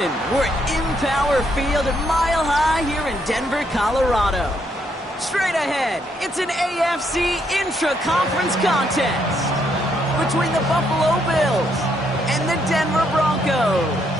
We're in Power Field at Mile High here in Denver, Colorado. Straight ahead, it's an AFC intra-conference contest between the Buffalo Bills and the Denver Broncos.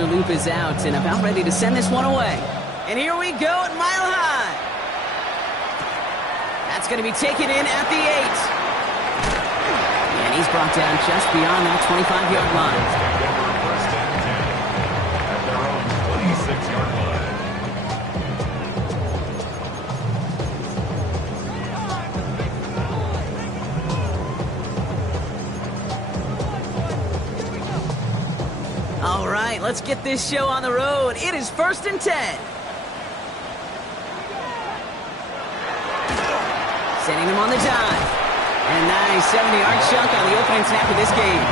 Loop is out and about ready to send this one away. And here we go at Mile High. That's going to be taken in at the 8. And he's brought down just beyond that 25-yard line. At their own 26-yard line. All right, let's get this show on the road. It is 1st and 10. Sending him on the dive. And a nice 70-yard chunk on the opening snap of this game.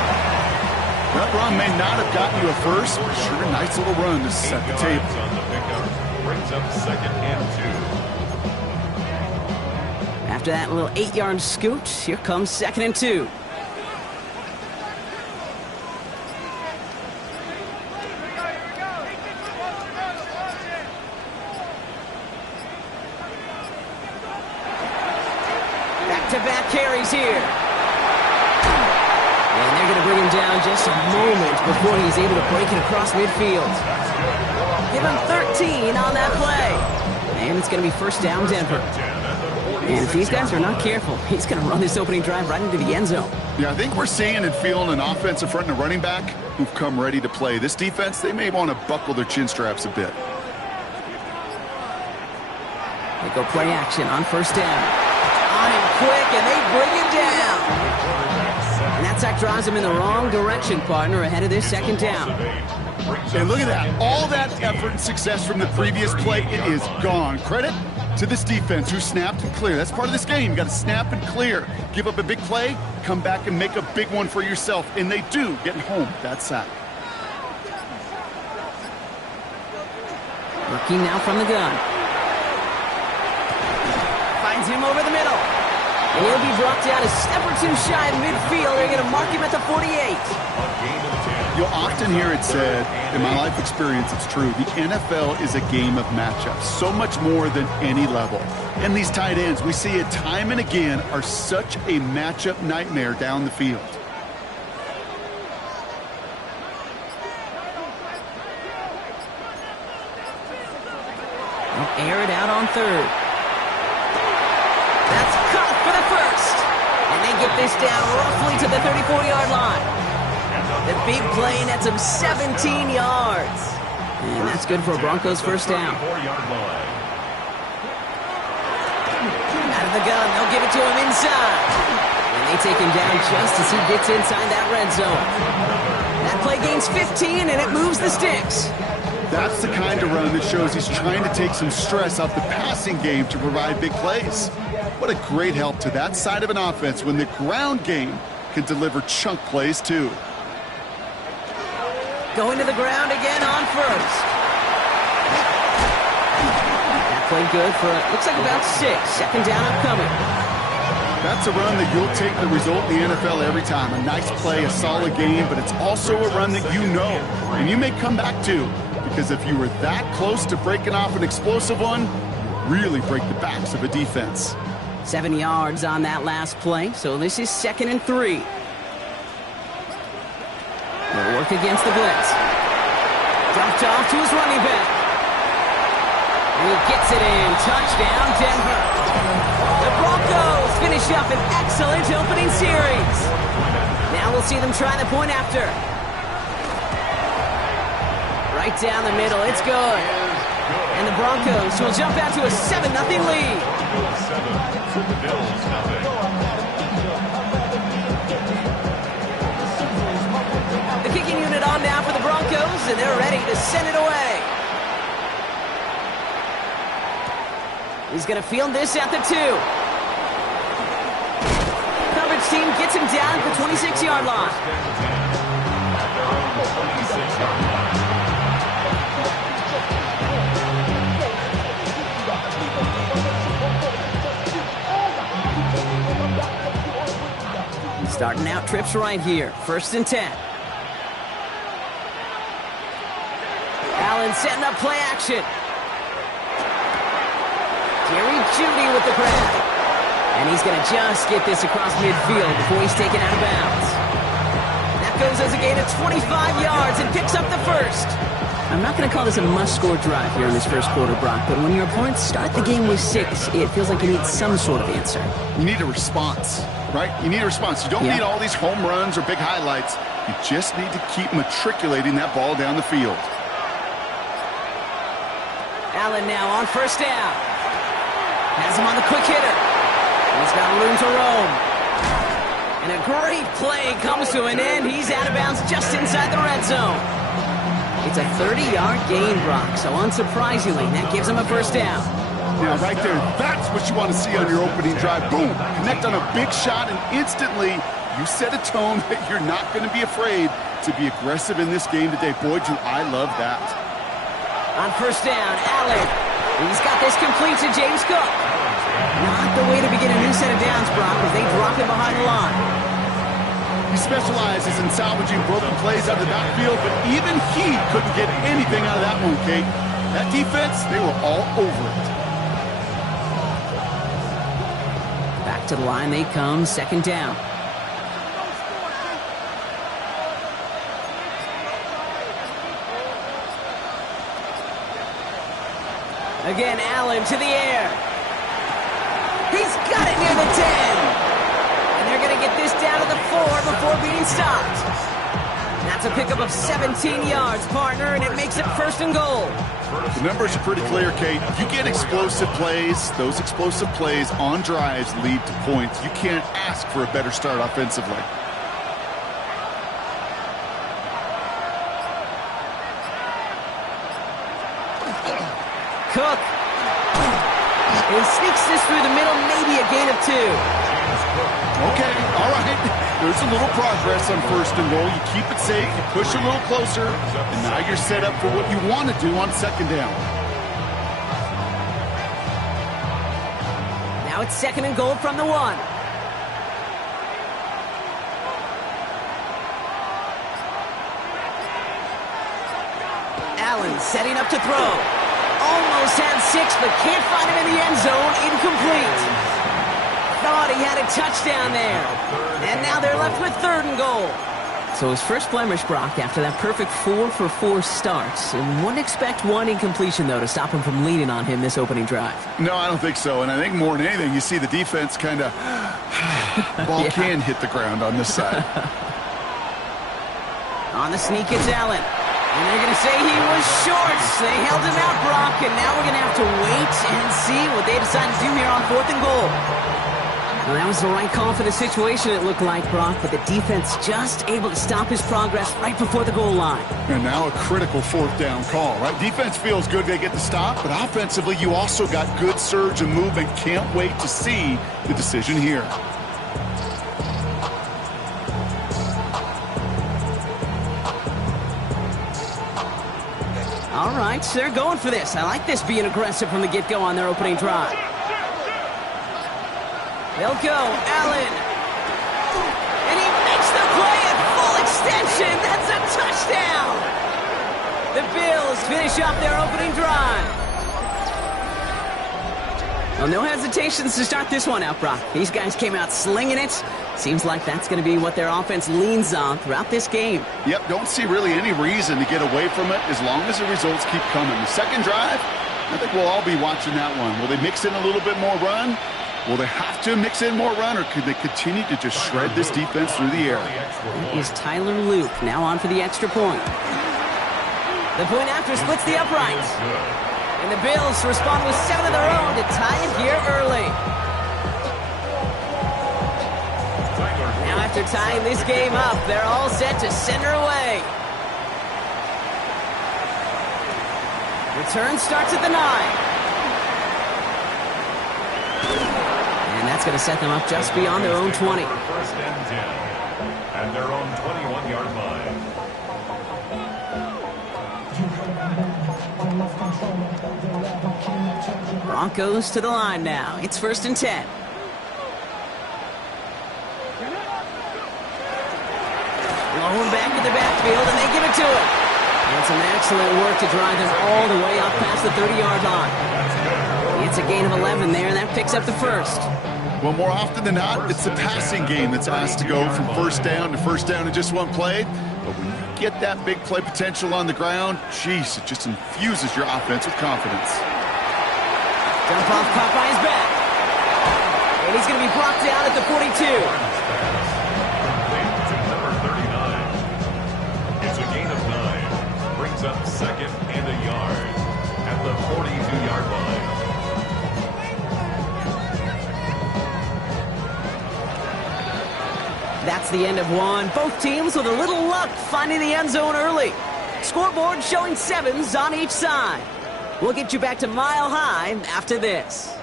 That run may not have gotten you a first, but sure a nice little run to set the table. On the pickup brings up 2nd and 2. After that little 8-yard scoot, here comes 2nd and 2. Back-to-back carries here. And they're going to bring him down just a moment before he's able to break it across midfield. Give him 13 on that play. And it's going to be 1st down Denver. And if these guys are not careful, he's going to run this opening drive right into the end zone. Yeah, I think we're seeing and feeling an offensive front and a running back who've come ready to play. This defense, they may want to buckle their chin straps a bit. They go play action on 1st down. On him quick, and they bring him down. And that sack drives him in the wrong direction, partner, ahead of this 2nd down. And look at that. All that effort and success from the previous play, it is gone. Credit to this defense who snapped and cleared. That's part of this game. You got to snap and clear. Give up a big play, come back and make a big one for yourself. And they do, getting home that sack. Working now from the gun. Finds him over the middle. And he'll be brought down a step or two shy of midfield. They're going to mark him at the 48. You'll often hear it said, in my life experience, it's true, the NFL is a game of matchups, so much more than any level. And these tight ends, we see it time and again, are such a matchup nightmare down the field. They'll air it out on 3rd. That's caught for the 1st. And they get this down roughly to the 34-yard line. The big play nets him 17 yards. And that's good for a Broncos 1st down. Out of the gun, they'll give it to him inside. And they take him down just as he gets inside that red zone. That play gains 15, and it moves the sticks. That's the kind of run that shows he's trying to take some stress off the passing game to provide big plays. What a great help to that side of an offense when the ground game can deliver chunk plays too. Going to the ground again on 1st. That played good for, looks like about 6. 2nd down upcoming. That's a run that you'll take the result in the NFL every time. A nice play, a solid game, but it's also a run that you know and you may come back to. Because if you were that close to breaking off an explosive one, you really break the backs of a defense. 7 yards on that last play, so this is 2nd and 3. They'll work against the blitz. Dumped off to his running back. And he gets it in. Touchdown, Denver. The Broncos finish up an excellent opening series. Now we'll see them try the point after. Right down the middle, it's good. And the Broncos will jump out to a 7-0 lead. 7 for the Bills, nothing. The kicking unit on now for the Broncos, and they're ready to send it away. He's going to field this at the 2. Coverage team gets him down at the 26-yard line. Starting out trips right here. 1st and 10. Allen setting up play action. Jerry Jeudy with the grab. And he's going to just get this across midfield before he's taken out of bounds. That goes as a gain of 25 yards and picks up the first. I'm not going to call this a must-score drive here in this first quarter, Brock, but when your opponents start the game with 6, it feels like you need some sort of answer. You need a response, right? You need a response. You don't need all these home runs or big highlights. You just need to keep matriculating that ball down the field. Allen now on 1st down. Has him on the quick hitter. He's got room to roam. And a great play comes to an end. He's out of bounds just inside the red zone. It's a 30-yard gain, Brock, so unsurprisingly, that gives him a 1st down. Now, right there, that's what you want to see on your opening drive. Boom! Connect on a big shot, and instantly, you set a tone that you're not going to be afraid to be aggressive in this game today. Boy, do I love that. On 1st down, Allen. He's got this complete to James Cook. Not the way to begin a new set of downs, Brock, as they drop it behind the line. He specializes in salvaging broken plays out of the backfield, but even he couldn't get anything out of that one, Kate. That defense, they were all over it. Back to the line they come, 2nd down. Again, Allen to the air. He's got it near the 10. And they're going to get this down to the 4 before being stopped. That's a pickup of 17 yards, partner, and it makes it 1st and goal. The numbers are pretty clear, Kate. You get explosive plays. Those explosive plays on drives lead to points. You can't ask for a better start offensively. Cook. He sneaks this through the middle, maybe a gain of 2. Okay, all right. There's a little progress on 1st and goal. You keep it safe, you push a little closer, and now you're set up for what you want to do on 2nd down. Now it's 2nd and goal from the 1. Allen setting up to throw. Almost had 6, but can't find him in the end zone. Incomplete. Thought he had a touchdown there. And now they're left with 3rd and goal. So his first blemish, Brock, after that perfect 4-for-4 starts. And wouldn't expect one incompletion, though, to stop him from leaning on him this opening drive. No, I don't think so. And I think more than anything, you see the defense kind of ball can hit the ground on this side. On the sneak, it's Allen. And they're going to say he was short. They held him out, Brock, and now we're going to have to wait and see what they decide to do here on 4th and goal. Well, that was the right call for the situation, it looked like, Brock, but the defense just able to stop his progress right before the goal line. And now a critical 4th down call, right? Defense feels good they get the stop, but offensively you also got good surge and movement. Can't wait to see the decision here. All right, so they're going for this. I like this being aggressive from the get-go on their opening drive. They'll go, Allen. And he makes the play at full extension. That's a touchdown. The Bills finish up their opening drive. Well, no hesitations to start this one out, Brock. These guys came out slinging it. Seems like that's going to be what their offense leans on throughout this game. Yep, don't see really any reason to get away from it as long as the results keep coming. The 2nd drive, I think we'll all be watching that one. Will they mix in a little bit more run? Will they have to mix in more run, or could they continue to just shred this defense through the air? That is Tyler Luke now on for the extra point. The point after splits the uprights. And the Bills respond with 7 of their own to tie it here early. Now after tying this game up, they're all set to send her away. Return starts at the 9. And that's going to set them up just beyond their own 20. First and 10. And their own 21-yard line. Broncos to the line now. It's first and 10. Blown back to the backfield, and they give it to him. And some excellent work to drive them all the way up past the 30-yard line. It's a gain of 11 there, and that picks up the first. Well, more often than not, it's the passing game that's asked to go from first down in just one play. But when you get that big play potential on the ground, geez, it just infuses your offense with confidence. Dump off caught by his back. And he's going to be brought down at the 42. Number 39. It's a gain of 9. Brings up second and a yard at the 42-yard line. That's the end of one. Both teams with a little luck finding the end zone early. Scoreboard showing 7s on each side. We'll get you back to Mile High after this.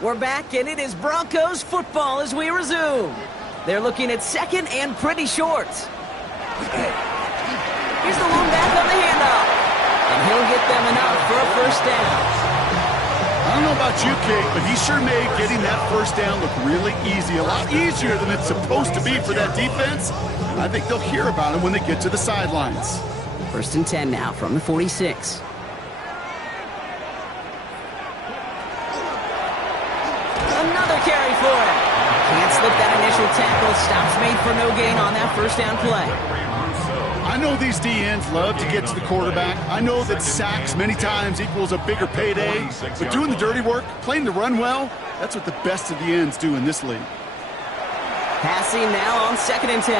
We're back, and it is Broncos football as we resume. They're looking at second and pretty short. Here's the lone back on the handoff. And he'll get them enough for a first down. I don't know about you, Kate, but he sure made getting that first down look really easy. A lot easier than it's supposed to be for that defense. I think they'll hear about him when they get to the sidelines. First and 10 now from the 46. Another carry for him. Can't slip that initial tackle. Stops made for no gain on that first down play. I know these DNs love to get to the quarterback. I know that sacks many times equals a bigger payday. But doing the dirty work, playing the run well, that's what the best of the ends do in this league. Passing now on second and 10.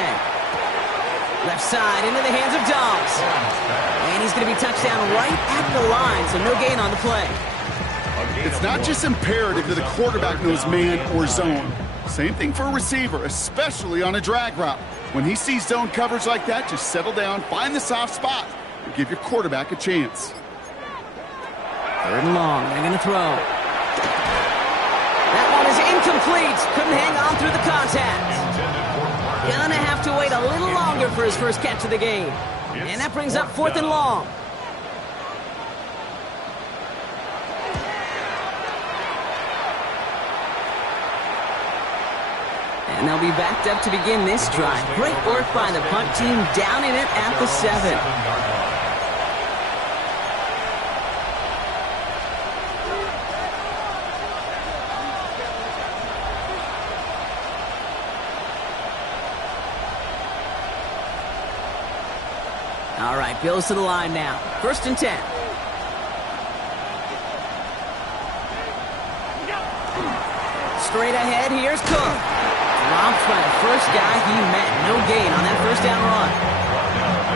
Left side into the hands of Dobbs. And he's going to be touchdown right at the line, so no gain on the play. It's not just imperative that a quarterback knows man or zone. Same thing for a receiver, especially on a drag route. When he sees zone coverage like that, just settle down, find the soft spot, and give your quarterback a chance. Third and long, they're going to throw. That one is incomplete. Couldn't hang on through the contact. Gonna have to wait a little longer for his first catch of the game. And that brings up fourth and long. And they'll be backed up to begin this drive. Great work by the punt team, down in it at the 7. All right, Bills to the line now. First and 10. Straight ahead, here's Cook. Dropped by the first guy he met. No gain on that first down run.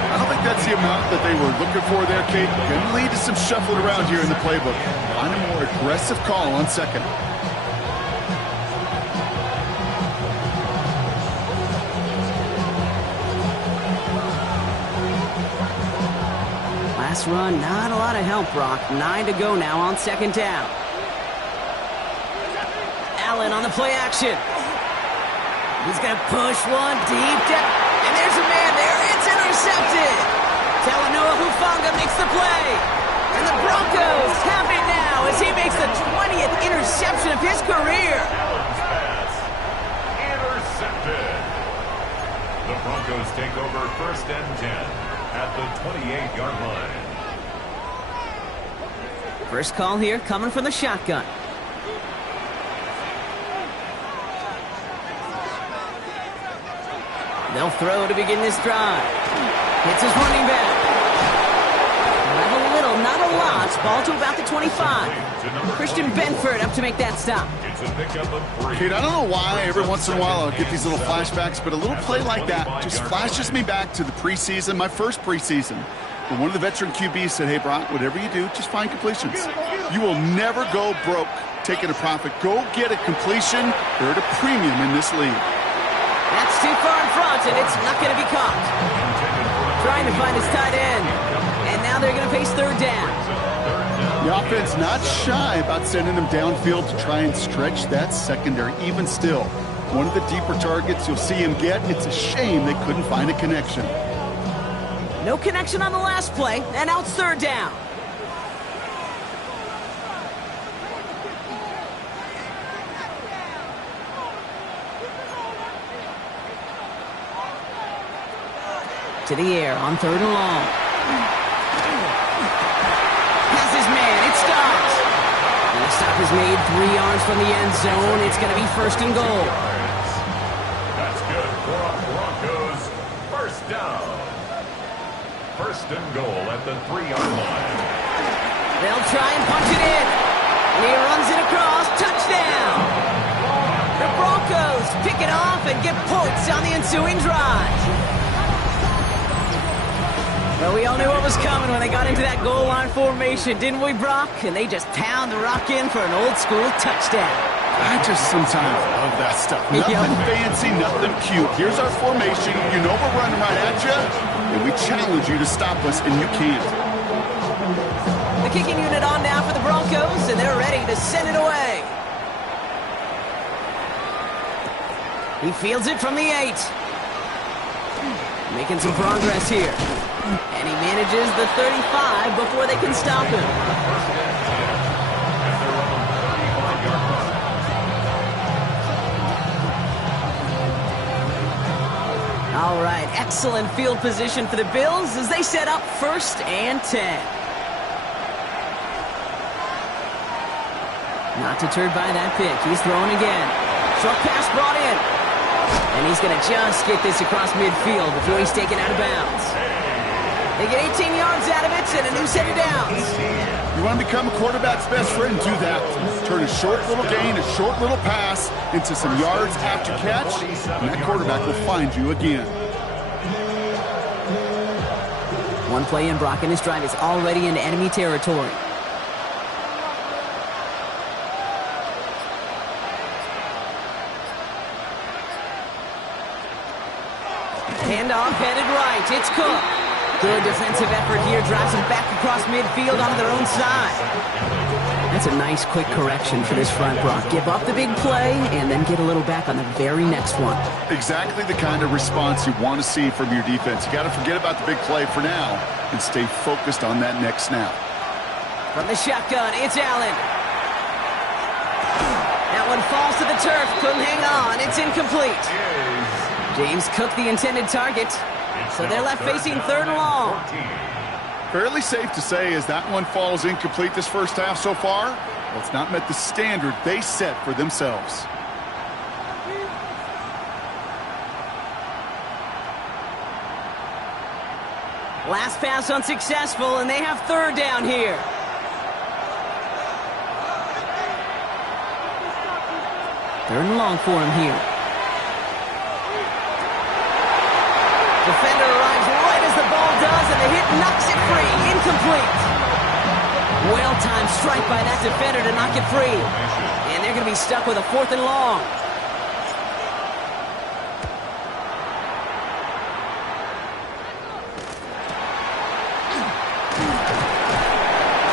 I don't think that's the amount that they were looking for there, Kate. Can lead to some shuffling around here in the playbook. Find a more aggressive call on second. Last run, not a lot of help, Brock. 9 to go now on second down. Allen on the play action. He's going to push one deep down. And there's a man there. It's intercepted. Talanoa Hufanga makes the play. And the Broncos have it now as he makes the 20th interception of his career. Allen's pass. Intercepted. The Broncos take over first and 10 at the 28-yard line. First call here coming from the shotgun. They'll throw to begin this drive. Hits his running back. Not a little, not a lot. Ball to about the 25. Christian Benford up to make that stop. It's a pickup of 3. Kate, I don't know why every once in a while I'll get these little flashbacks, but a little play like that just flashes me back to the preseason, my first preseason. But one of the veteran QBs said, hey, Brock, whatever you do, just find completions. You will never go broke taking a profit. Go get a completion. They're at a premium in this league. That's too far in front, and it's not going to be caught. Trying to find his tight end. And now they're going to face third down. The offense not shy about sending them downfield to try and stretch that secondary. Even still, one of the deeper targets you'll see him get. It's a shame they couldn't find a connection. No connection on the last play, and now it's third down. To the air on third and long. Has his man, it stops. And the stop is made 3 yards from the end zone. It's going to be first and goal. That's good for a Broncos first down. First and goal at the 3-yard line. They'll try and punch it in. And he runs it across. Touchdown. The Broncos pick it off and get points on the ensuing drive. Well, we all knew what was coming when they got into that goal line formation, didn't we, Brock? And they just pound the rock in for an old-school touchdown. I just sometimes love that stuff. Nothing fancy, nothing cute. Here's our formation. You know we're running right at you, and we challenge you to stop us, and you can't. The kicking unit on now for the Broncos, and they're ready to send it away. He fields it from the 8. Making some progress here. And he manages the 35 before they can stop him. All right, excellent field position for the Bills as they set up first and 10. Not deterred by that pick. He's throwing again. Short pass brought in. And he's going to just get this across midfield before he's taken out of bounds. They get 18 yards out of it and a new set of downs. You want to become a quarterback's best friend? Do that. Turn a short little gain, a short little pass into some yards after catch, and that quarterback will find you again. One play in, Brock, and his drive is already into enemy territory. Handoff headed right. It's Cook. Good defensive effort here. Drives him back across midfield onto their own side. That's a nice quick correction for this front, Brock. Give up the big play and then get a little back on the very next one. Exactly the kind of response you want to see from your defense. You got to forget about the big play for now and stay focused on that next snap. From the shotgun, it's Allen. That one falls to the turf. Couldn't hang on. It's incomplete. James Cook, the intended target. So they're left facing third and long. Fairly safe to say as that one falls incomplete this first half so far, well, it's not met the standard they set for themselves. Last pass unsuccessful, and they have third down here. Third and long for him here. Defender arrives right as the ball does, and the hit knocks it free. Incomplete. Well-timed strike by that defender to knock it free. And they're going to be stuck with a fourth and long.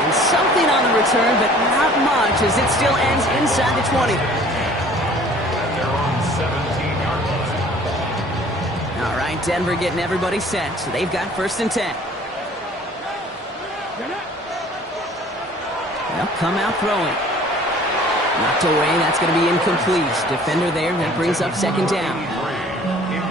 And something on the return, but not much, as it still ends inside the 20. All right, Denver getting everybody set, so they've got first and 10. They'll come out throwing. Knocked away, that's going to be incomplete. Defender there, that brings up second down.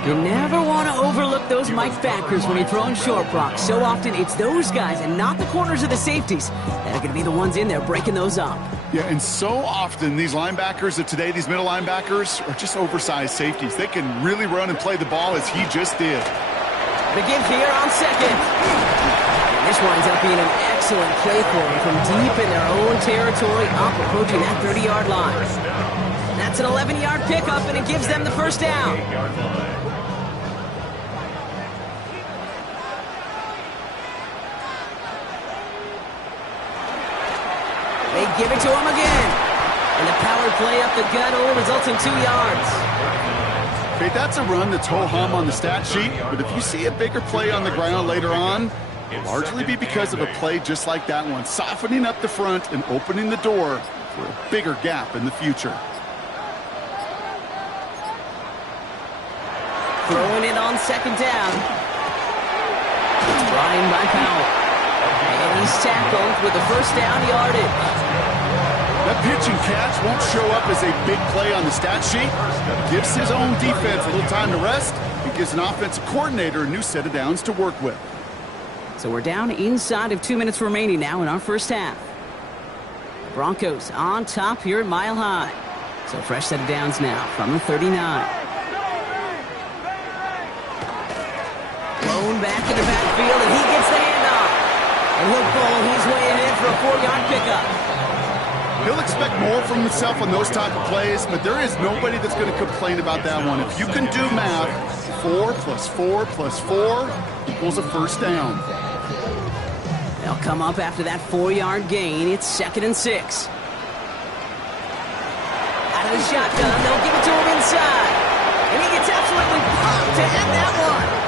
You never want to overlook those Mike backers when you're throwing short, Brock. So often it's those guys and not the corners or the safeties that are going to be the ones in there breaking those up. Yeah, and so often these linebackers of today, these middle linebackers, are just oversized safeties. They can really run and play the ball as he just did. The give here on second. And this winds up being an excellent play for them from deep in their own territory, up approaching that 30-yard line. That's an 11-yard pickup, and it gives them the first down. give it to him again. And the power play up the gut only results in 2 yards. Okay, that's a run that's ho-hum on the stat sheet, but if you see a bigger play on the ground later on, it'll largely be because of a play just like that one, softening up the front and opening the door for a bigger gap in the future. Throwing it on second down. It's brought in by Powell. And he's tackled with a first down yardage. That pitch and catch won't show up as a big play on the stat sheet. It gives his own defense a little time to rest and gives an offensive coordinator a new set of downs to work with. So we're down inside of 2 minutes remaining now in our first half. The Broncos on top here at Mile High. So fresh set of downs now from the 39. Blown back in the backfield, and he gets the handoff. And he'll pull his way ahead for a 4-yard pickup. He'll expect more from himself on those type of plays, but there is nobody that's going to complain about that one. If you can do math, 4 plus 4 plus 4 equals a first down. They'll come up after that 4-yard gain. It's 2nd and 6. Out of the shotgun, they'll give it to him inside. And he gets absolutely pumped to end that one.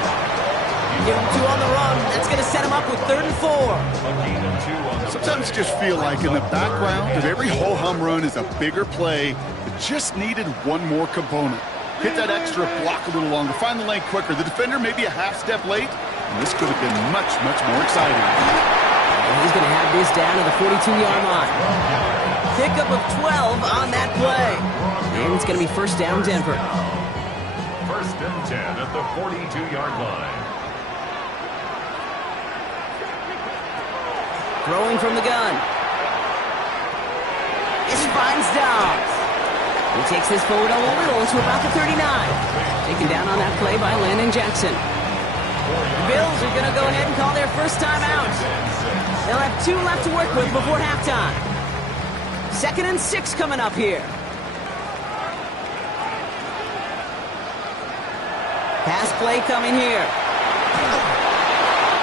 Give him 2 on the run. That's going to set him up with 3rd and 4. Sometimes you just feel like in the background of every ho-hum run is a bigger play that just needed one more component. Hit that extra block a little longer, find the lane quicker. The defender may be a half step late, and this could have been much, much more exciting. And he's going to have this down to the 42-yard line. Pickup of 12 on that play. And it's going to be first down Denver. 1st and 10 at the 42-yard line. Throwing from the gun. This finds Dobbs. He takes this forward a little to about the 39. Taken down on that play by Landon Jackson. The Bills are going to go ahead and call their first time out. They'll have 2 left to work with before halftime. 2nd and 6 coming up here. Pass play coming here.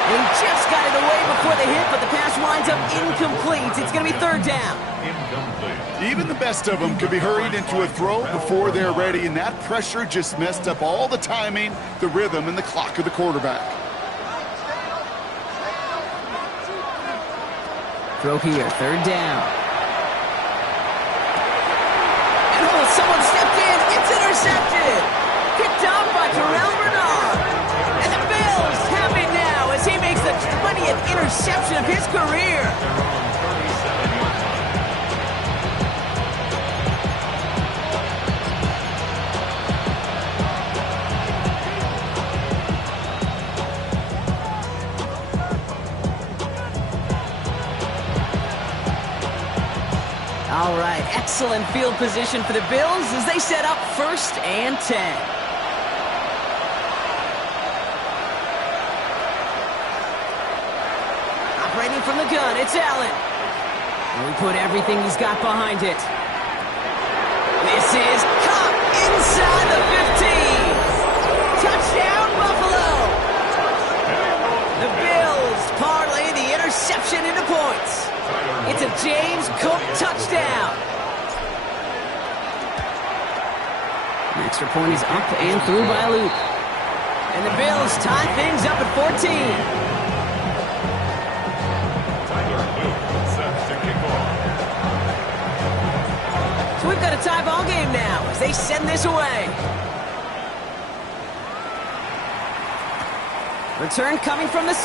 He just got it away before the hit, but the pass winds up incomplete. It's going to be 3rd down. Incomplete. Even the best of them could be hurried into a throw before they're ready, and that pressure just messed up all the timing, the rhythm, and the clock of the quarterback. Throw here, 3rd down. And someone stepped in. It's intercepted. Picked off by Terrell Bernard. And the Bills have it now as he makes the 20th interception of his career. All right, excellent field position for the Bills as they set up 1st and 10. Operating from the gun, it's Allen. And we put everything he's got behind it. This is caught inside the 15. Touchdown, Buffalo. The Bills parlay the interception into points. It's a James Cook touchdown. An extra point is up and through by Luke. And the Bills tie things up at 14. So we've got a tie ball game now as they send this away. Return coming from the 6.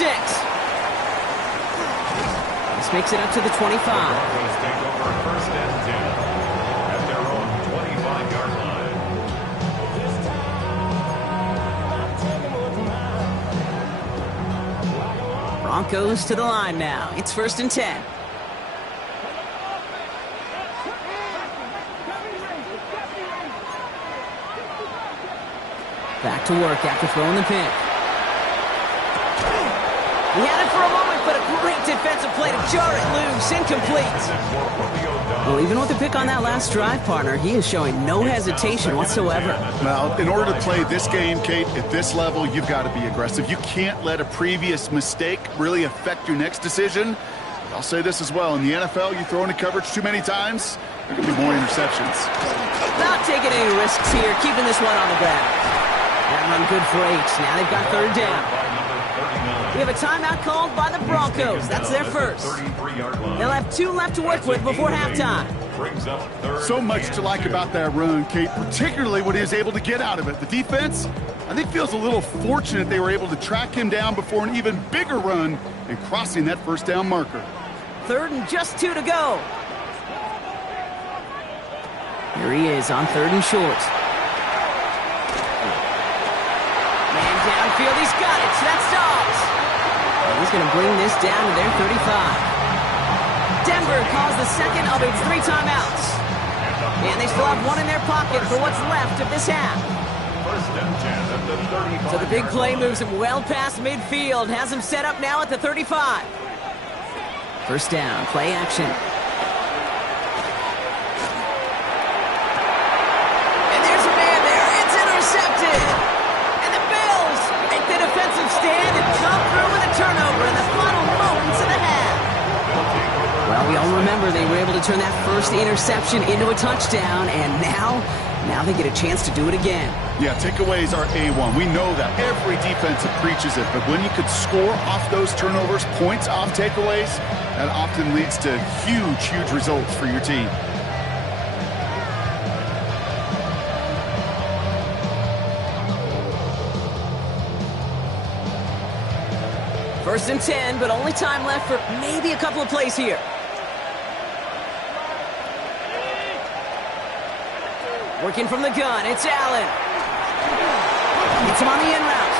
This makes it up to the 25. Broncos take over 1st and 10 at their own 25-yard line. Broncos to the line now. It's 1st and 10. Back to work after throwing the pick. He had it for a moment, but a great defensive play to jar it loose. Incomplete. Well, even with the pick on that last drive, partner, he is showing no hesitation whatsoever. Now, in order to play this game, Kate, at this level, you've got to be aggressive. You can't let a previous mistake really affect your next decision. I'll say this as well. In the NFL, you throw into coverage too many times, there could be more interceptions. Not taking any risks here, keeping this one on the ground. That run good for 8. Now they've got third down. We have a timeout called by the Broncos. That's their first. They'll have 2 left to work with before halftime. So much to like about that run, Kate, particularly what he was able to get out of it. The defense, I think, feels a little fortunate they were able to track him down before an even bigger run and crossing that first down marker. 3rd and just 2 to go. Here he is on 3rd and short. Man downfield, he's got it. So that's Dobbs. And he's going to bring this down to their 35. Denver calls the second of its 3 timeouts. And they still have 1 in their pocket for what's left of this half. So the big play moves him well past midfield. Has him set up now at the 35. First down, play action. And there's a man there. It's intercepted. And the Bills make the defensive stand and come through with a turnover in the final moments of the half. Well, we all remember they were able to turn that first interception into a touchdown, and now they get a chance to do it again. Yeah, takeaways are A1. We know that. Every defense preaches it, but when you could score off those turnovers, points off takeaways, that often leads to huge, huge results for your team. First and 10, but only time left for maybe a couple of plays here. Working from the gun, it's Allen. Gets him on the in route.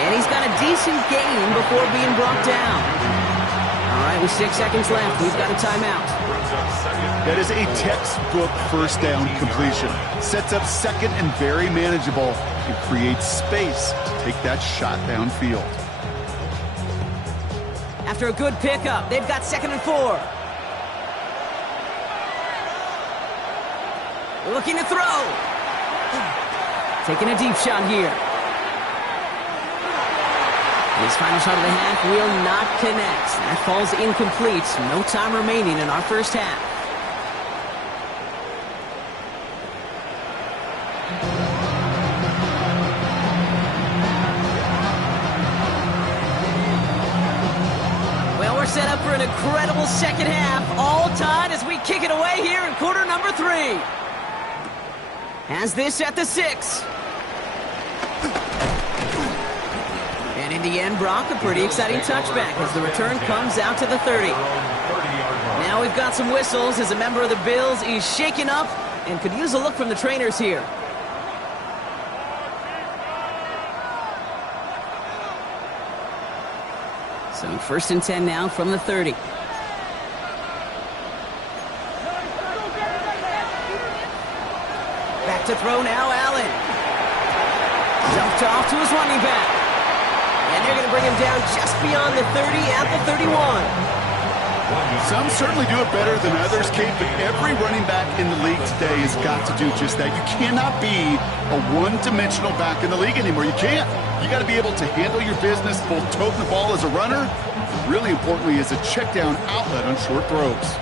And he's got a decent gain before being brought down. All right, with 6 seconds left, we've got a timeout. That is a textbook first down completion. Sets up second and very manageable and creates space to take that shot downfield. After a good pickup, they've got 2nd and 4. Looking to throw. Taking a deep shot here. His final shot of the half will not connect. That falls incomplete. No time remaining in our first half. Well, we're set up for an incredible second half. All tied as we kick it away here in quarter number 3. Has this at the 6. And in the end, Brock, a pretty exciting touchback as the return comes out to the 30. Now we've got some whistles as a member of the Bills is shaken up and could use a look from the trainers here. So 1st and 10 now from the 30. Back to throw now, Allen. Dumped off to his running back. And they're going to bring him down just beyond the 30 at the 31. Some certainly do it better than others, Kate, but every running back in the league today has got to do just that. You cannot be a one-dimensional back in the league anymore. You can't. You got to be able to handle your business, both toting the ball as a runner, and really importantly as a check-down outlet on short throws.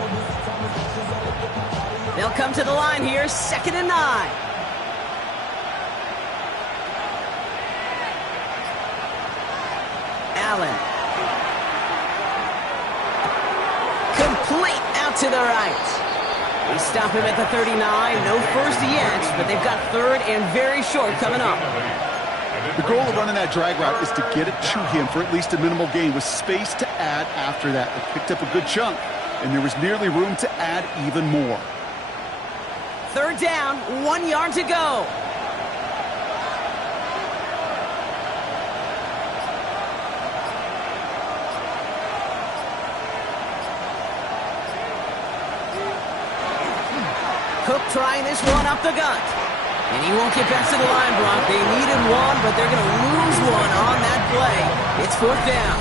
They'll come to the line here, 2nd and 9. Allen. Complete out to the right. They stop him at the 39. No first yet, but they've got 3rd and very short coming up. The goal of running that drag route is to get it to him for at least a minimal gain with space to add after that. They picked up a good chunk, and there was nearly room to add even more. 3rd down, 1 yard to go. Cook trying this one up the gut. And he won't get back to the line, Brock. They needed 1, but they're going to lose 1 on that play. It's 4th down.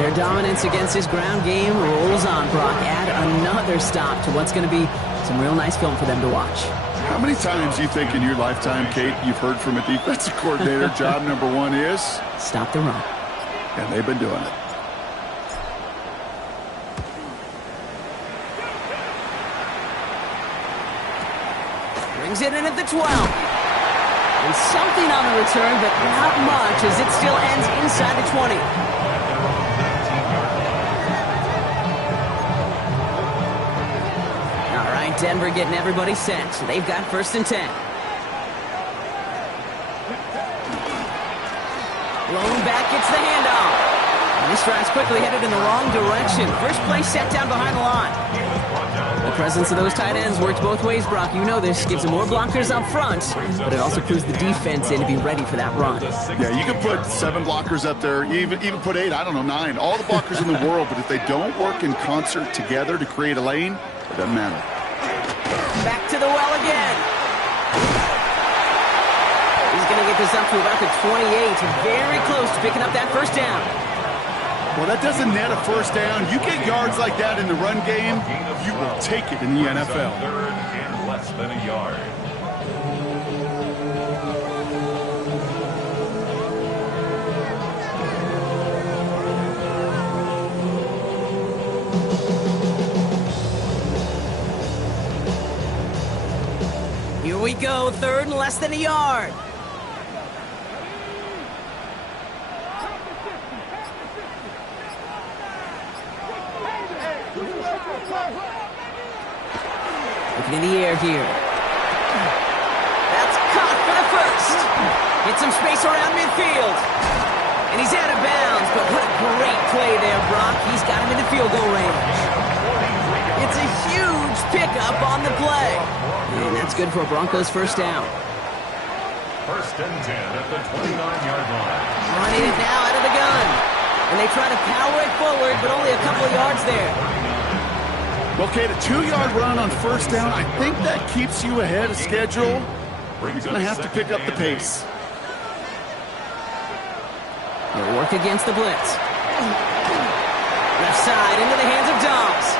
Their dominance against his ground game rolls on, Brock. Add another stop to what's going to be some real nice film for them to watch. How many times do you think in your lifetime, Kate, you've heard from a defensive coordinator, job number 1 is? Stop the run. And they've been doing it. Brings it in at the 12. And something on the return, but not much as it still ends inside the 20. All right, Denver getting everybody set, so they've got 1st and 10. Blown back, gets the handoff. And this drive's quickly headed in the wrong direction. First play set down behind the line. The presence of those tight ends works both ways, Brock. You know this. Gives them more blockers up front, but it also clues the defense in to be ready for that run. Yeah, you can put 7 blockers up there, even put 8, I don't know, 9. All the blockers in the world, but if they don't work in concert together to create a lane, it doesn't matter. Back to the well again. He's going to get this up to about the 28. Very close to picking up that 1st down. Well, that doesn't net a 1st down. You get yards like that in the run game, you will take it in the NFL. 3rd and less than a yard. Here we go, 3rd and less than a yard. Looking in the air here. That's caught for the 1st. Get some space around midfield. And he's out of bounds, but what a great play there, Brock. He's got him in the field goal range. It's a huge pickup on the play. And that's good for a Broncos 1st down. 1st and 10 at the 29-yard line. Running it now out of the gun. And they try to power it forward, but only a couple of yards there. Okay, the 2-yard run on 1st down, I think that keeps you ahead of schedule. You're going to have to pick up the pace. They'll work against the blitz. Left side into the hands of Dobbs.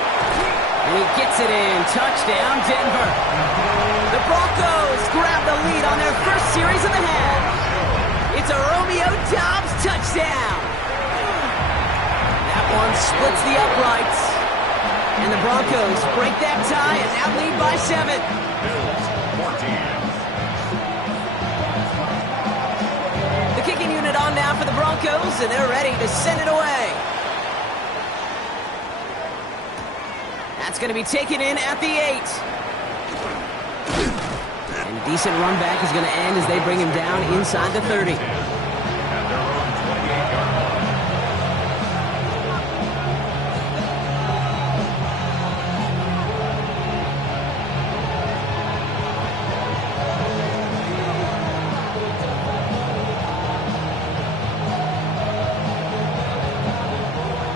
And he gets it in. Touchdown, Denver. The Broncos grab the lead on their 1st series of the half. It's a Romeo Dobbs touchdown. That one splits the uprights. And the Broncos break that tie and now lead by 7. Bills 14. The kicking unit on now for the Broncos, and they're ready to send it away. That's going to be taken in at the 8. And a decent run back is going to end as they bring him down inside the 30.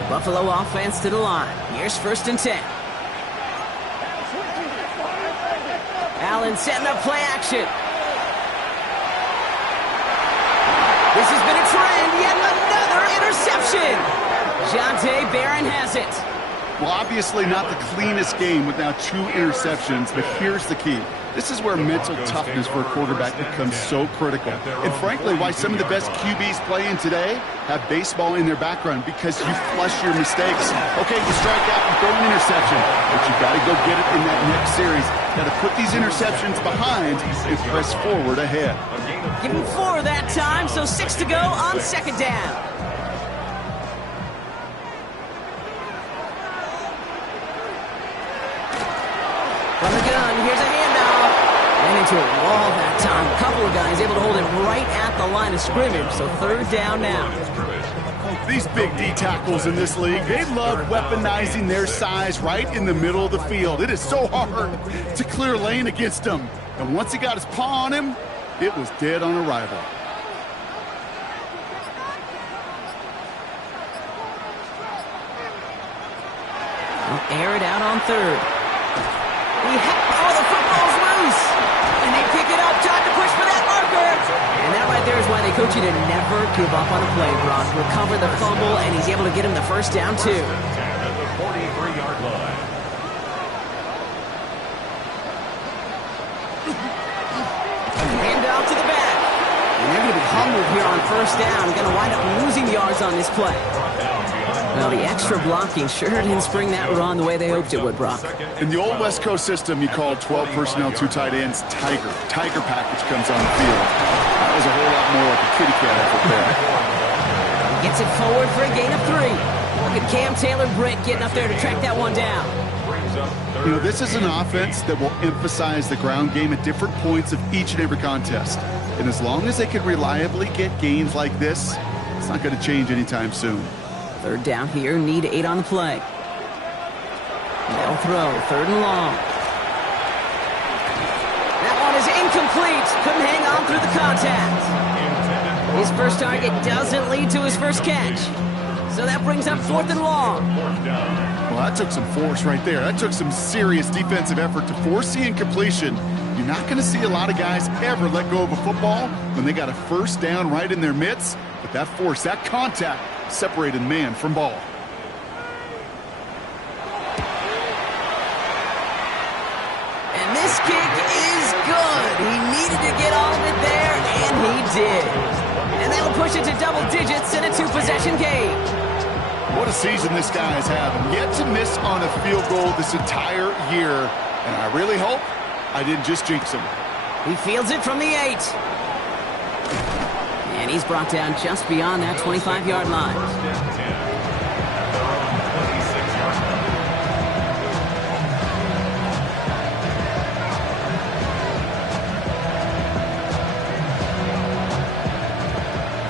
Buffalo offense to the line. Here's 1st and 10. Allen setting up play action. This has been a trend. Yet another interception. Jonte Barron has it. Well, obviously not the cleanest game with now 2 interceptions, but here's the key. This is where mental toughness for a quarterback becomes so critical. And frankly, why some of the best QBs playing today have baseball in their background, because you flush your mistakes. Okay, you strike out and throw an interception, but you got to go get it in that next series. Got to put these interceptions behind and press forward ahead. Give him 4 that time, so 6 to go on 2nd down. From the gun, here's a handoff. Ran into a wall that time. A couple of guys able to hold it right at the line of scrimmage, so 3rd down now. These big D tackles in this league, they love weaponizing their size right in the middle of the field. It is so hard to clear lane against them. And once he got his paw on him, it was dead on arrival. Air it out on 3rd. The football's loose. And they pick it up. Time to push for that marker. And that right there is why they coach you to never give up on a play, Brock. Recover the fumble, and he's able to get him the 1st down, too. 10 at the 43-yard line. Handoff to the back. And they're going to be humbled here on 1st down. Going to wind up losing yards on this play. Well, the extra blocking sure didn't spring that run the way they hoped it would, Brock. In the old West Coast system, you called 12 personnel, 2 tight ends, Tiger. Tiger package comes on the field. That was a whole lot more like a kitty cat effort there. Gets it forward for a gain of 3. Look at Cam Taylor-Britt getting up there to track that one down. You know, this is an offense that will emphasize the ground game at different points of each and every contest. And as long as they can reliably get gains like this, it's not going to change anytime soon. 3rd down here, need 8 on the play. They'll throw, 3rd and long. That one is incomplete. Couldn't hang on through the contact. His first target doesn't lead to his first catch. So that brings up 4th and long. Well, that took some force right there. That took some serious defensive effort to force the incompletion. You're not going to see a lot of guys ever let go of a football when they got a 1st down right in their midst. But that force, that contact, separated man from ball. And this kick is good. He needed to get all of it there, and he did. And that'll push it to double digits in a 2-possession game. What a season this guy is having. Yet to miss on a field goal this entire year. And I really hope I didn't just jinx him. He fields it from the 8. And he's brought down just beyond that 25-yard line.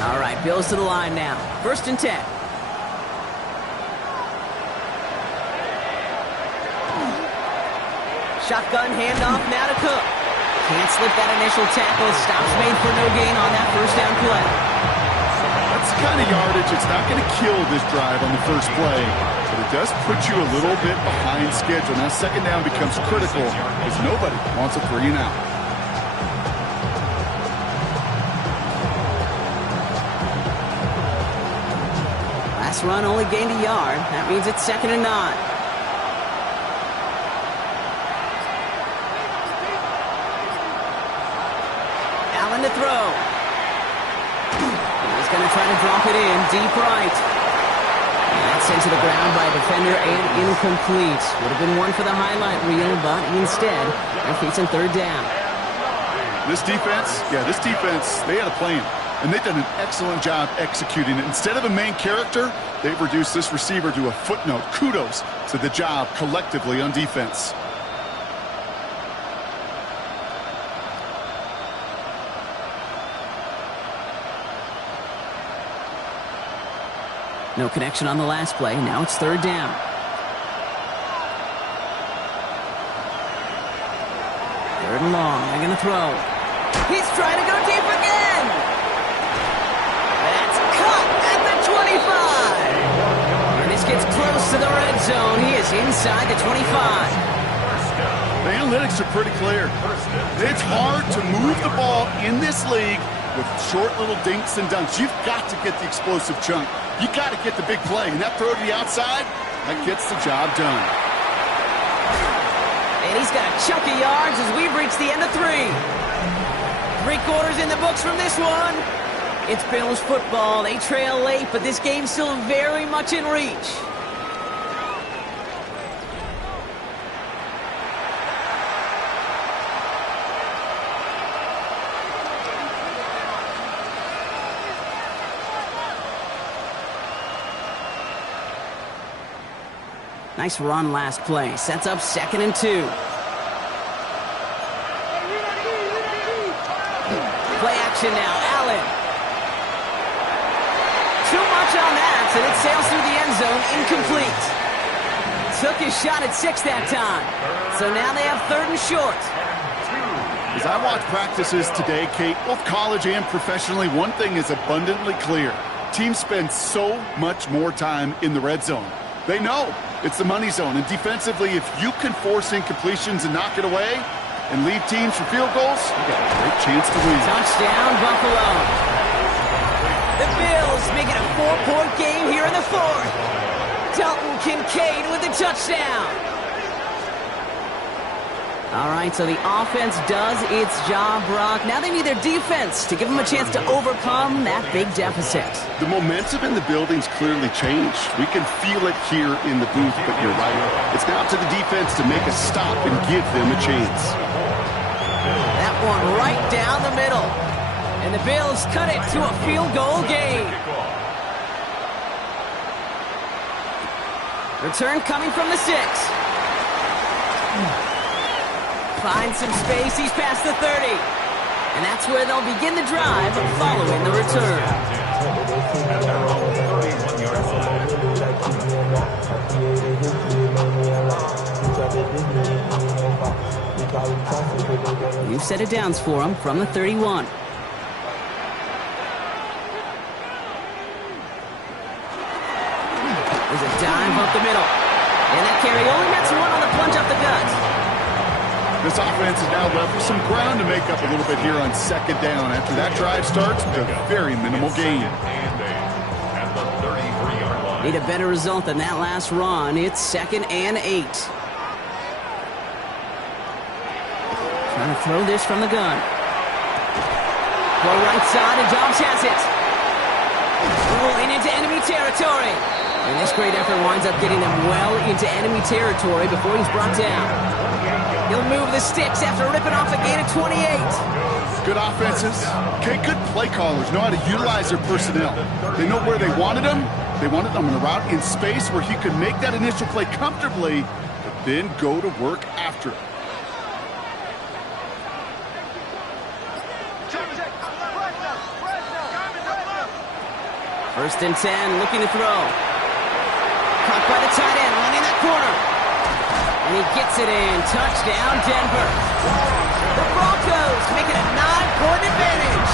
All right, Bills to the line now. 1st and 10. Shotgun handoff now to Cook. Can't slip that initial tackle. Stops made for no gain on that 1st down play. That's the kind of yardage. It's not going to kill this drive on the first play, but it does put you a little bit behind schedule. Now 2nd down becomes critical because nobody wants a 3 and out. Last run only gained a yard. That means it's 2nd and 9. To throw. He's going to try to drop it in deep right. And that's sent to the ground by a defender and incomplete. Would have been one for the highlight reel, but instead they're facing 3rd down. This defense, they had a plan, and they've done an excellent job executing it. Instead of a main character, they've reduced this receiver to a footnote. Kudos to the job collectively on defense. No connection on the last play. Now it's 3rd down. Third and long. They're going to throw. He's trying to go deep again. That's caught at the 25. And this gets close to the red zone. He is inside the 25. The analytics are pretty clear. It's hard to move the ball in this league with short little dinks and dunks. You've got to get the explosive chunk. You got to get the big play. And that throw to the outside, that gets the job done. And he's got a chunk of yards as we've reached the end of 3. 3 quarters in the books from this one. It's Bills football. They trail late, but this game's still very much in reach. Nice run last play. Sets up 2nd and 2. Play action now. Allen. Too much on that, and it sails through the end zone. Incomplete. Took his shot at 6 that time. So now they have 3rd and short. As I watch practices today, Kate, both college and professionally, one thing is abundantly clear. Teams spend so much more time in the red zone. They know it's the money zone. And defensively, if you can force incompletions and knock it away and leave teams for field goals, you got a great chance to win. Touchdown, Buffalo. The Bills make it a 4-point game here in the 4th. Dalton Kincaid with the touchdown. All right, so the offense does its job, Brock. Now they need their defense to give them a chance to overcome that big deficit. The momentum in the building's clearly changed. We can feel it here in the booth, but you're right. It's now up to the defense to make a stop and give them a chance. That one right down the middle. And the Bills cut it to a field goal game. Return coming from the 6. Finds some space, he's past the 30. And that's where they'll begin the drive following the return. New set of downs for him from the 31. There's a dive up the middle. And that carry only gets one on the plunge up the gut. This offense is now left with some ground to make up a little bit here on second down. After that drive starts with a very minimal gain. Need a better result than that last run. It's 2nd and 8. Trying to throw this from the gun. Go right side, and Dobbs has it. Rolling into enemy territory. And this great effort winds up getting them well into enemy territory before he's brought down. He'll move the sticks after ripping off a gain of 28. Good offenses. Okay, good play callers know how to utilize their personnel. They know where they wanted him. They wanted him on a route in space where he could make that initial play comfortably, but then go to work after it. First and 10, looking to throw. Caught by the tight end, running that corner. And he gets it in. Touchdown, Denver. The Broncos make it a 9-point advantage.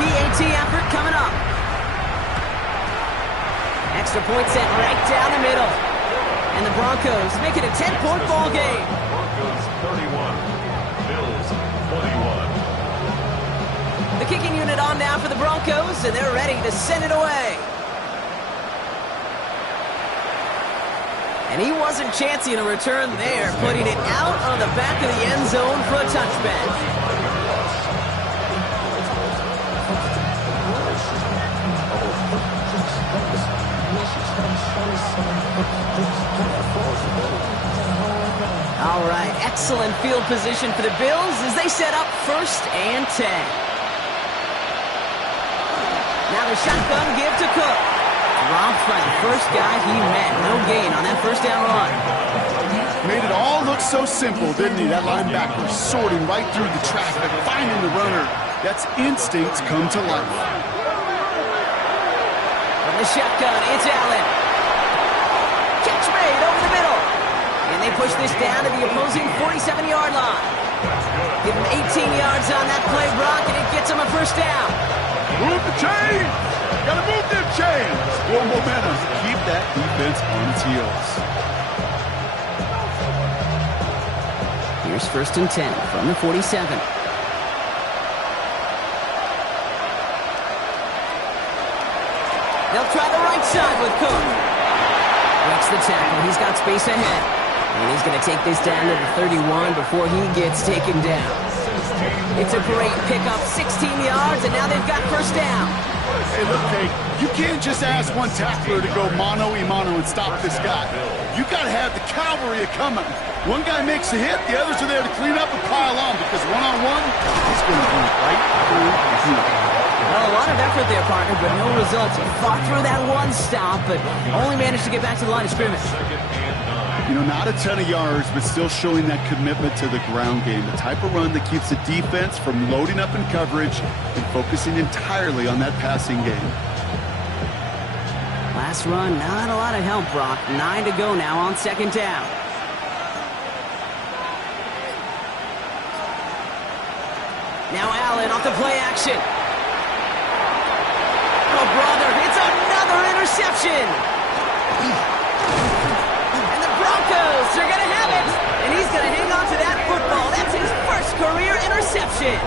PAT effort coming up. Extra point set right down the middle. And the Broncos make it a 10-point ball game. Broncos 31, Bills 21. The kicking unit on now for the Broncos, and they're ready to send it away. And he wasn't chancing a return there, putting it out of the back of the end zone for a touchback. All right, excellent field position for the Bills as they set up 1st and 10. Now the shotgun give to Cook. Dropped by the first guy he met. No gain on that first down run. Made it all look so simple, didn't he? That linebacker sorting right through the traffic, finding the runner. That's instincts come to life. From the shotgun, it's Allen. Catch made over the middle. And they push this down to the opposing 47-yard line. Give him 18 yards on that play, Brock, and it gets him a first down. Move the chains! Gotta move them chains! More momentum. Keep that defense on its heels. Here's 1st and 10 from the 47. They'll try the right side with Cook. Breaks the tackle. He's got space ahead. And he's going to take this down to the 31 before he gets taken down. It's a great pickup, 16 yards, and now they've got first down. Hey, look, Kate, you can't just ask one tackler to go mano-a-mano and stop this guy. You got to have the cavalry coming. One guy makes a hit, the others are there to clean up and pile on, because one-on-one, he's going to be right through the field. Well, a lot of effort there, partner, but no results. He fought through that one stop, but only managed to get back to the line of scrimmage. You know, not a ton of yards, but still showing that commitment to the ground game. The type of run that keeps the defense from loading up in coverage and focusing entirely on that passing game. Last run, not a lot of help, Brock. 9 to go now on 2nd down. Now Allen off the play action. Oh, brother, it's another interception. And the Broncos are going to have it. And he's going to hang on to that football. That's his first career interception.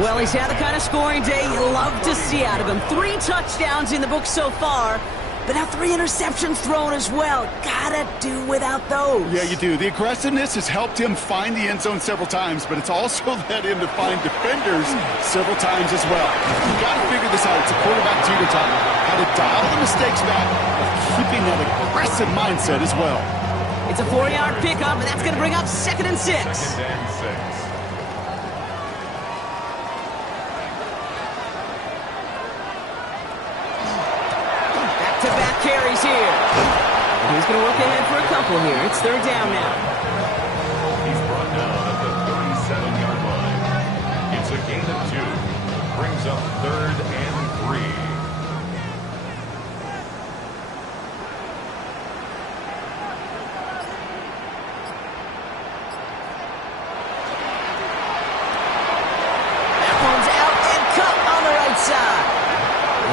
Well, he's had the kind of scoring day you love to see out of him. 3 touchdowns in the book so far. But now 3 interceptions thrown as well. Gotta do without those. Yeah, you do. The aggressiveness has helped him find the end zone several times, but it's also led him to find defenders several times as well. You got to figure this out. It's a quarterback teeter totter. How to dial the mistakes back while keeping that aggressive mindset as well. It's a 4-yard pickup, and that's going to bring up 2nd and 6. 2nd and 6. Back-to-back carries here. And he's going to work ahead for a couple here. It's 3rd down now. He's brought down at the 37-yard line. It's a gain of 2. Brings up 3rd and 3.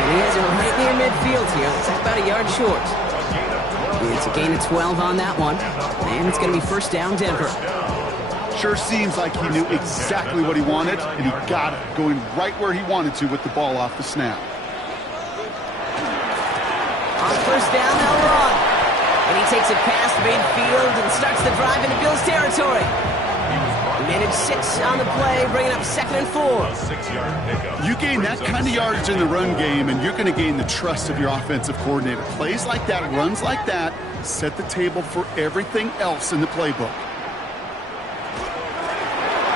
He has it right near midfield here. It's about a yard short. It's a gain of 12 on that one. And it's going to be 1st down, Denver. Sure seems like he knew exactly what he wanted, and he got it, going right where he wanted to with the ball off the snap. On 1st down, they'll run. And he takes it past midfield and starts the drive into Bills territory. Managed 6 on the play, bringing up 2nd and 4. A 6-yard pickup. You gain that kind of yardage in the run game, and you're going to gain the trust of your offensive coordinator. Plays like that, runs like that, set the table for everything else in the playbook.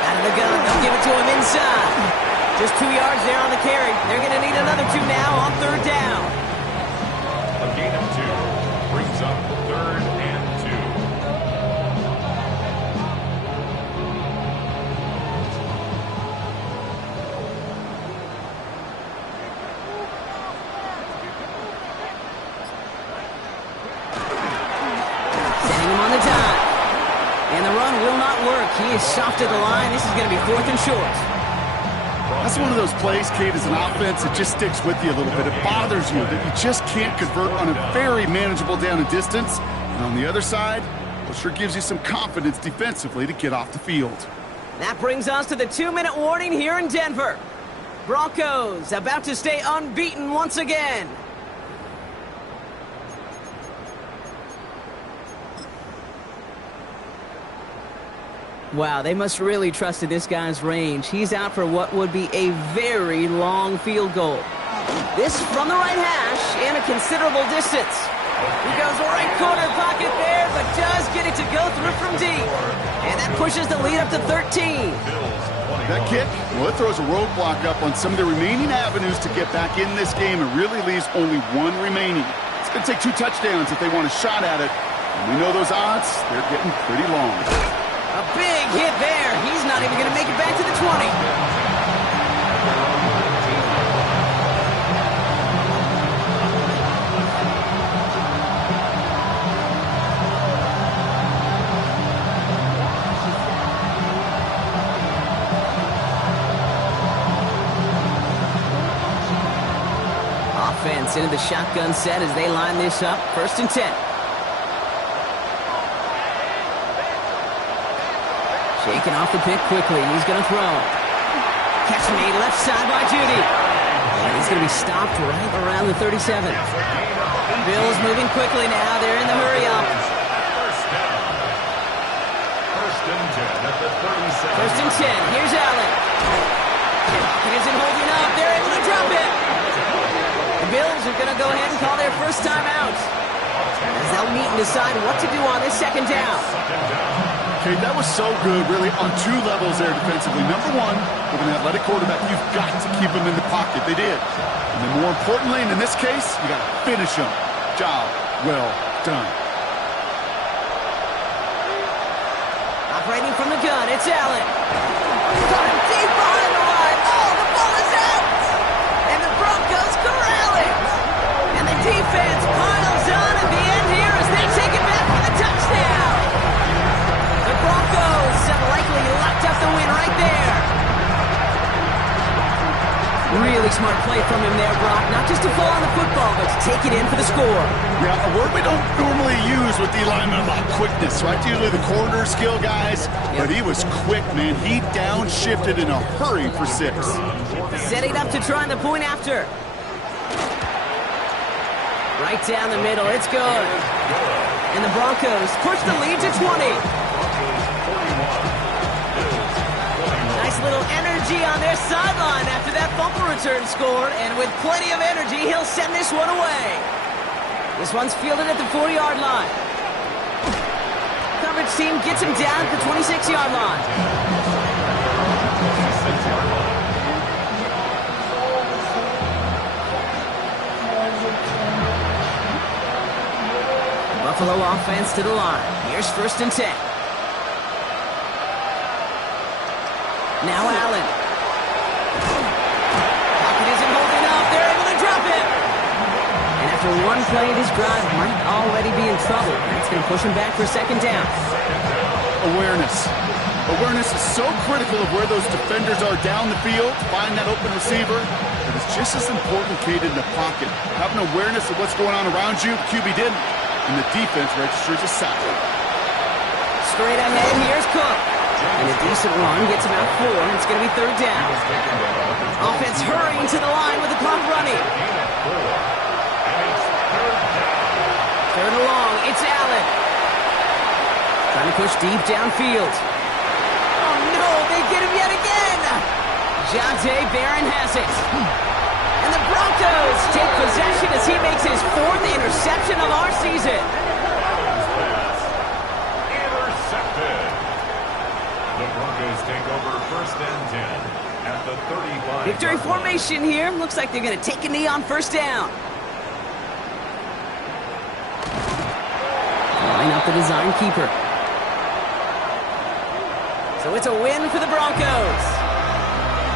Out of the gun, they'll give it to him inside. Just 2 yards there on the carry. They're going to need another 2 now on 3rd down. A gain of 2. Brings up 3rd and 2. He is soft to the line. This is going to be 4th and short. That's one of those plays, Kate, as an offense, it just sticks with you a little bit. It bothers you that you just can't convert on a very manageable down and distance. And on the other side, it sure gives you some confidence defensively to get off the field. That brings us to the 2-minute warning here in Denver. Broncos about to stay unbeaten once again. Wow, they must really trusted this guy's range. He's out for what would be a very long field goal. This from the right hash and a considerable distance. He goes right corner pocket there, but does get it to go through from deep. And that pushes the lead up to 13. That kick, well, it throws a roadblock up on some of the remaining avenues to get back in this game and really leaves only 1 remaining. It's going to take 2 touchdowns if they want a shot at it. And we know those odds, they're getting pretty long. A big hit there. He's not even going to make it back to the 20. Offense into the shotgun set as they line this up. 1st and 10. Shaking off the pick quickly, and he's going to throw. Catch made left side by Judy. And he's going to be stopped right around the 37. Bills moving quickly now. They're in the hurry up. 1st and 10 at the 37. 1st and 10. Here's Allen. He isn't holding up. They're able to drop it. The Bills are going to go ahead and call their first time out, as they'll meet and decide what to do on this 2nd down. Okay, that was so good, really, on 2 levels there defensively. Number 1, with an athletic quarterback, you've got to keep him in the pocket. They did. And then more importantly, and in this case, you got to finish him. Job well done. Operating from the gun, it's Allen. Got him deep behind the line. Oh, the ball is out. And the Broncos corral it. And the defense piles on at the end here as they take it back for the touchdown. The Broncos have likely locked up the win right there. Really smart play from him there, Brock. Not just to fall on the football, but to take it in for the score. Yeah, a word we don't normally use with the lineman about quickness, right? Usually the corner skill guys, but he was quick, man. He downshifted in a hurry for 6. Setting up to try the point after. Right down the middle. It's good. And the Broncos push the lead to 20. Nice little energy on their sideline after that fumble return score. And with plenty of energy, he'll send this one away. This one's fielded at the 4-yard line. Coverage team gets him down at the 26-yard line. Buffalo offense to the line. Here's 1st and 10. Now Allen. Pocket isn't holding up. They're able to drop it. And after one play, this drive might already be in trouble. That's going to push him back for 2nd down. Awareness. Awareness is so critical of where those defenders are down the field to find that open receiver. But it's just as important, Kate, in the pocket. Having awareness of what's going on around you, QB didn't. And the defense registers a sack. Straight ahead, here's Cook. And a decent run gets him out 4, and it's going to be 3rd down. Offense hurrying to the line with the clock running. 3rd and long, it's Allen. Trying to push deep downfield. Oh no, they get him yet again. Jonte Barron has it. And the Broncos take possession as he makes his 4th interception of our season. Intercepted. The Broncos take over 1st and 10 at the 35. Victory formation here. Looks like they're going to take a knee on 1st down. Line up the design keeper. So it's a win for the Broncos.